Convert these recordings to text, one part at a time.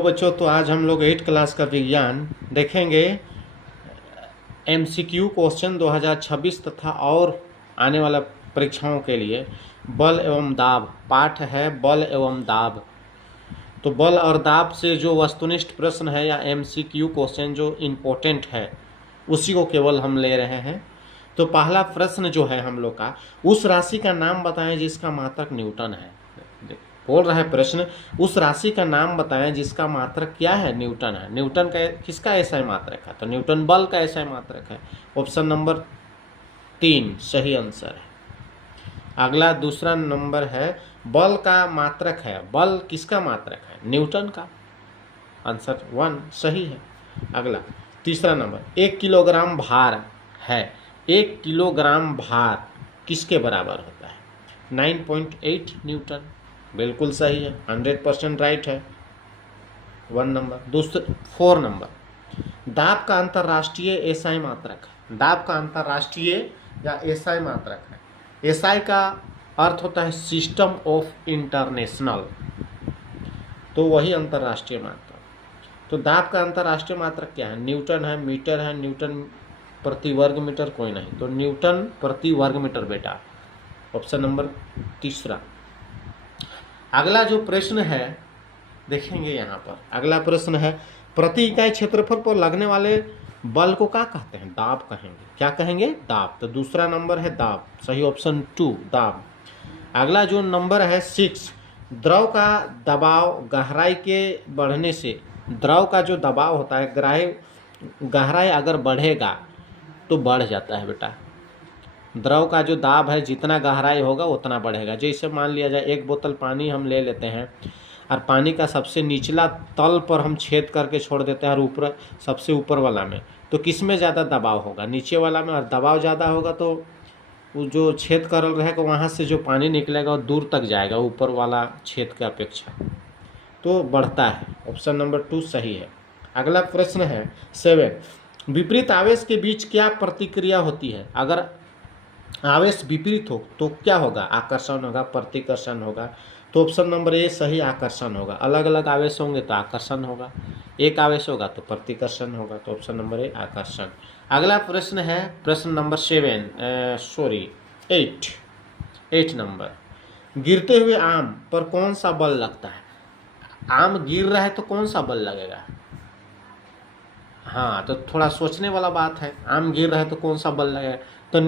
बच्चों, तो आज हम लोग 8 क्लास का विज्ञान देखेंगे। MCQ क्वेश्चन 2026 तथा और आने वाला परीक्षाओं के लिए बल एवं दाब पाठ है। बल एवं दाब, तो बल और दाब से जो वस्तुनिष्ठ प्रश्न है या MCQ क्वेश्चन जो इम्पोर्टेंट है उसी को केवल हम ले रहे हैं। तो पहला प्रश्न जो है हम लोग का, उस राशि का नाम बताएं जिसका मात्रक न्यूटन है। बोल रहा है प्रश्न, उस राशि का नाम बताएं जिसका मात्रक क्या है, न्यूटन है। न्यूटन का किसका ऐसा मात्रक है, तो न्यूटन बल का ऐसा मात्रक है। ऑप्शन नंबर 3 सही आंसर है। अगला दूसरा नंबर है, बल का मात्रक है। बल किसका मात्रक है, न्यूटन का। आंसर 1 सही है। अगला तीसरा नंबर, 1 किलोग्राम भार है। 1 किलोग्राम भार किसके बराबर होता है, 9.8 न्यूटन। बिल्कुल सही है, 100% राइट है। 1 नंबर। दूसरा 4 नंबर, दाब का अंतर्राष्ट्रीय एसआई मात्रक है। दाब का अंतर्राष्ट्रीय या एसआई मात्रक है। एसआई का अर्थ होता है सिस्टम ऑफ इंटरनेशनल, तो वही अंतर्राष्ट्रीय मात्रक। तो दाब का अंतर्राष्ट्रीय मात्रक क्या है, न्यूटन है, मीटर है। न्यूटन प्रति वर्ग मीटर कोई नहीं, तो न्यूटन प्रति वर्ग मीटर बेटा। ऑप्शन नंबर तीसरा। अगला जो प्रश्न है देखेंगे यहाँ पर, अगला प्रश्न है, प्रति इकाई क्षेत्रफल पर लगने वाले बल को क्या कहते हैं, दाब कहेंगे। क्या कहेंगे, दाब। तो दूसरा नंबर है दाब, सही ऑप्शन 2 दाब। अगला जो नंबर है 6, द्रव का दबाव गहराई के बढ़ने से, द्रव का जो दबाव होता है गहराई अगर बढ़ेगा तो बढ़ जाता है बेटा। द्रव का जो दाब है जितना गहराई होगा उतना बढ़ेगा। जैसे मान लिया जाए 1 बोतल पानी हम ले लेते हैं और पानी का सबसे निचला तल पर हम छेद करके छोड़ देते हैं और ऊपर सबसे ऊपर वाला में, तो किस में ज़्यादा दबाव होगा, नीचे वाला में। और दबाव ज़्यादा होगा तो वो जो छेद करल रहेगा वहाँ से जो पानी निकलेगा वो दूर तक जाएगा ऊपर वाला छेद की अपेक्षा, तो बढ़ता है। ऑप्शन नंबर 2 सही है। अगला प्रश्न है 7, विपरीत आवेश के बीच क्या प्रतिक्रिया होती है। अगर आवेश विपरीत हो तो क्या होगा, आकर्षण होगा, प्रतिकर्षण होगा। तो ऑप्शन नंबर ए सही, आकर्षण होगा। अलग अलग आवेश होंगे तो आकर्षण होगा, एक आवेश होगा तो प्रतिकर्षण होगा। तो ऑप्शन नंबर ए आकर्षण। अगला प्रश्न है प्रश्न नंबर 8 नंबर, गिरते हुए आम पर कौन सा बल लगता है। आम गिर रहा है तो कौन सा बल लगेगा। हाँ, तो थोड़ा सोचने वाला बात है। आम गिर रहा है तो कौन सा बल लगेगा, तो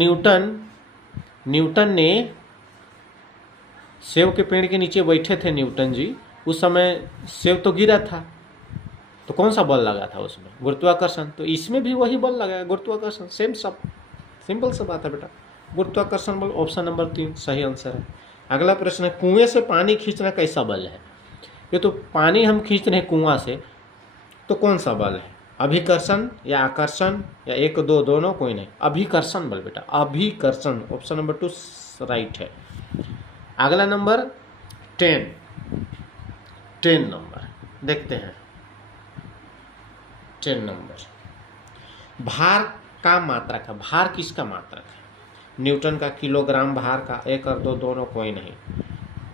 न्यूटन ने सेब के पेड़ के नीचे बैठे थे न्यूटन जी, उस समय सेब तो गिरा था, तो कौन सा बल लगा था उसमें, गुरुत्वाकर्षण। तो इसमें भी वही बल लगा, गुरुत्वाकर्षण। सेम सब, सिंपल सा बात है बेटा, गुरुत्वाकर्षण बल। ऑप्शन नंबर 3 सही आंसर है। अगला प्रश्न है, कुएं से पानी खींचना कैसा बल है। ये तो पानी हम खींच रहे हैं कुआं से, तो कौन सा बल है, अभिकर्षण या आकर्षण या 1 2 दोनों, कोई नहीं, अभिकर्षण बल बेटा, अभिकर्षण। ऑप्शन नंबर 2 राइट है। अगला नंबर 10 नंबर देखते हैं। 10 नंबर, भार का मात्रक है। भार किसका मात्रक है, न्यूटन का, किलोग्राम भार का, 1 और 2 दोनों, कोई नहीं।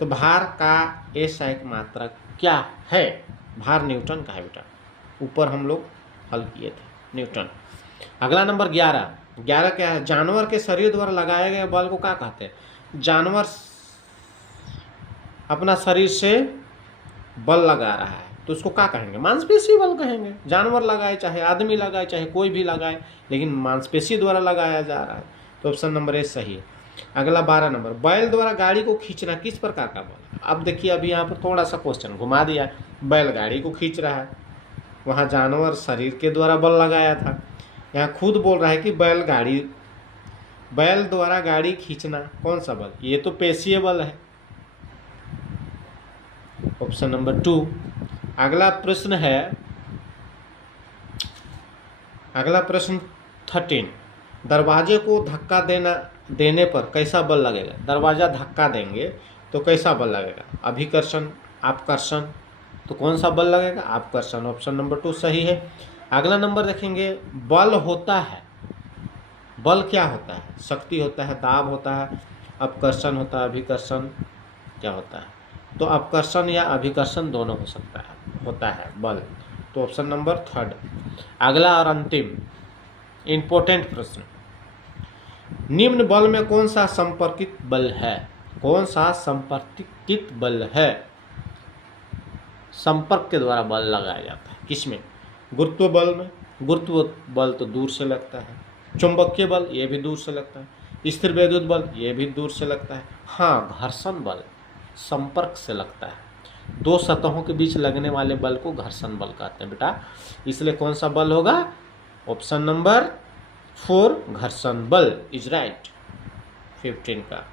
तो भार का ऐसा एक मात्रक क्या है, भार न्यूटन का है बेटा। ऊपर हम लोग हल किए थे, न्यूटन। अगला नंबर 11 क्या है, जानवर के शरीर द्वारा लगाए गए बल को क्या कहते हैं। जानवर अपना शरीर से बल लगा रहा है तो उसको क्या कहेंगे, मांसपेशी बल कहेंगे। जानवर लगाए, चाहे आदमी लगाए, चाहे कोई भी लगाए, लेकिन मांसपेशी द्वारा लगाया जा रहा है, तो ऑप्शन नंबर ए सही है। अगला 12 नंबर, बैल द्वारा गाड़ी को खींचना किस प्रकार का बल। अब देखिए, अभी यहाँ पर थोड़ा सा क्वेश्चन घुमा दिया। बैल गाड़ी को खींच रहा है, वहाँ जानवर शरीर के द्वारा बल लगाया था, यहाँ खुद बोल रहा है कि बैल द्वारा गाड़ी खींचना कौन सा बल, ये तो पेशीय बल है। Option number 2। अगला प्रश्न है, अगला प्रश्न 13, दरवाजे को धक्का देने पर कैसा बल लगेगा। दरवाजा धक्का देंगे तो कैसा बल लगेगा, अभिकर्षण, आपकर्षण। तो कौन सा बल लगेगा, आपकर्षण। ऑप्शन नंबर 2 सही है। अगला नंबर देखेंगे, बल होता है, बल क्या होता है, शक्ति होता है, दाब होता है, अपकर्षण होता है, अभिकर्षण क्या होता है। तो अपकर्षण या अभिकर्षण दोनों हो सकता है, होता है बल। तो ऑप्शन नंबर 3। अगला और अंतिम इम्पोर्टेंट प्रश्न, निम्न बल में कौन सा संपर्कित बल है? कौन सा संपर्कित बल है? संपर्क के द्वारा बल लगाया जाता है किसमें? गुरुत्व बल में। गुरुत्व बल तो दूर से लगता है। चुंबकीय बल ये भी दूर से लगता है। स्थिर वैद्युत बल ये भी दूर से लगता है। हाँ, घर्षण बल संपर्क से लगता है। दो सतहों के बीच लगने वाले बल को घर्षण बल कहते हैं बेटा। इसलिए कौन सा बल होगा? ऑप्शन नंबर 4 घर्षण बल इज राइट 15 का।